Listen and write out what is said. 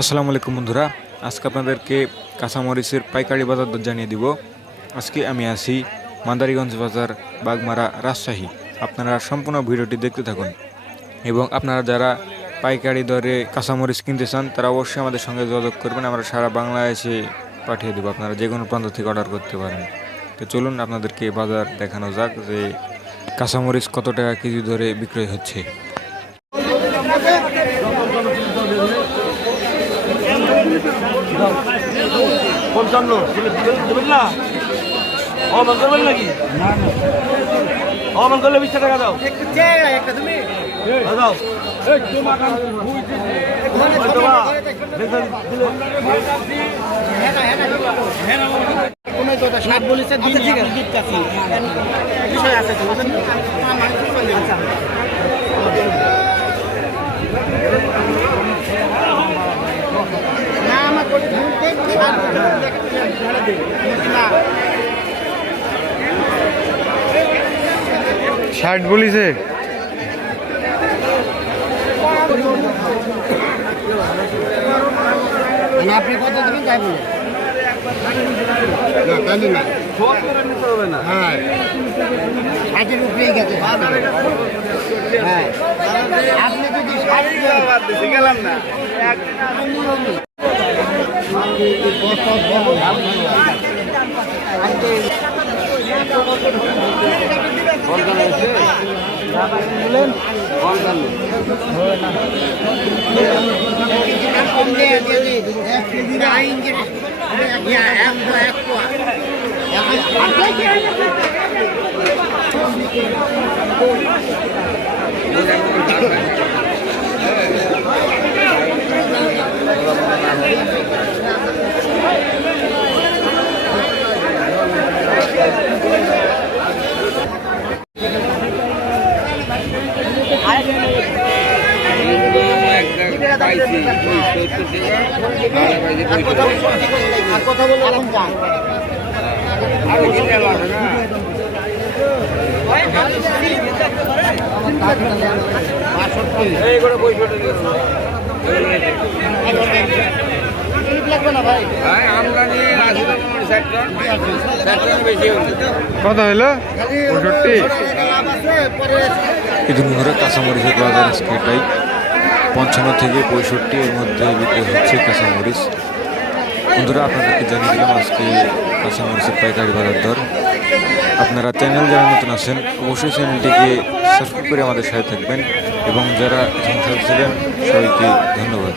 আসসালামু আলাইকুম বন্ধুরা, আজকে আপনাদেরকে কাঁচামরিচের পাইকারি বাজার দর জানিয়ে দিব। আজকে আমি আছি মাদারীগঞ্জ বাজার, বাগমারা, রাজশাহী। আপনারা সম্পূর্ণ ভিডিওটি দেখতে থাকুন এবং আপনারা যারা পাইকারি দরে কাঁচামরিচ কিনতে চান তারা অবশ্যই আমাদের সঙ্গে যোগাযোগ করবেন। আমরা সারা বাংলাদেশে পাঠিয়ে দেবো, আপনারা যে কোনো প্রান্ত থেকে অর্ডার করতে পারেন। তো চলুন আপনাদেরকে বাজার দেখানো যাক যে কাঁচামরিচ কত টাকা কেজি দরে বিক্রয় হচ্ছে। পঞ্চান্ন দেবেন না, অমান করবেন নাকি? অমান করলে 20 টাকা দাও। দাও ষাট বলেছে বিষয় আছে না আমার 60 বলিছে। আপনি কত দেবেন তাই বলে হ্যাঁ 60-এর উপরেই গেছে। হ্যাঁ আপনি যদি গেলাম না কথা বললাম কত হলো? 65। এই ধরে কাঁচামরিচের বাজার আজকে এটাই 55 থেকে 65 এর মধ্যে বিক্রি হচ্ছে কাঁচামরিচ। বন্ধুরা, আপনাদেরকে জানিয়ে দিলাম আজকে কাঁচামরিচের পাইকারি বাজার দর। আপনারা চ্যানেল যারা নতুন আছেন অবশ্যই চ্যানেলটিকে সাবস্ক্রাইব করে আমাদের সাথে থাকবেন এবং যারা ছিলেন সবাইকে ধন্যবাদ।